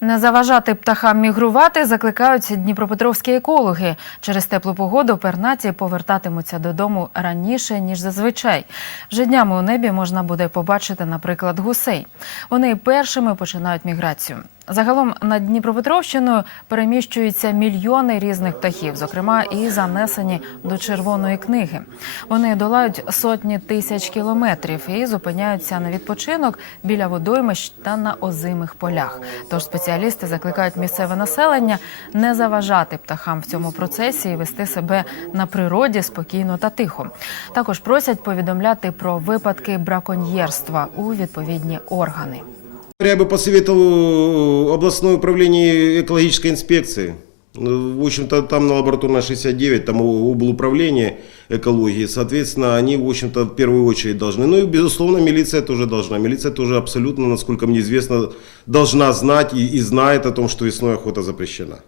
Не заважати птахам мігрувати закликають дніпропетровські екологи. Через теплу погоду пернаті повертатимуться додому раніше ніж зазвичай. Вже днями у небі можна буде побачити, наприклад, гусей. Вони першими починають міграцію. Загалом над Дніпропетровщиною переміщуються мільйони різних птахів, зокрема і занесені до червоної книги. Вони долають сотні тисяч кілометрів і зупиняються на відпочинок біля водоймищ та на озимих полях. Тож спеціалісти закликають місцеве населення не заважати птахам в цьому процесі і вести себе на природі спокійно та тихо. Також просять повідомляти про випадки браконьєрства у відповідні органи. Я бы посоветовал областное управление экологической инспекции. Ну, В общем-то, там на лабораторной 69, там угол управления экологии. Соответственно, они, в общем-то, в первую очередь должны. Ну и, безусловно, милиция тоже должна. Милиция тоже абсолютно, насколько мне известно, должна знать и, и знает о том, что весной охота запрещена.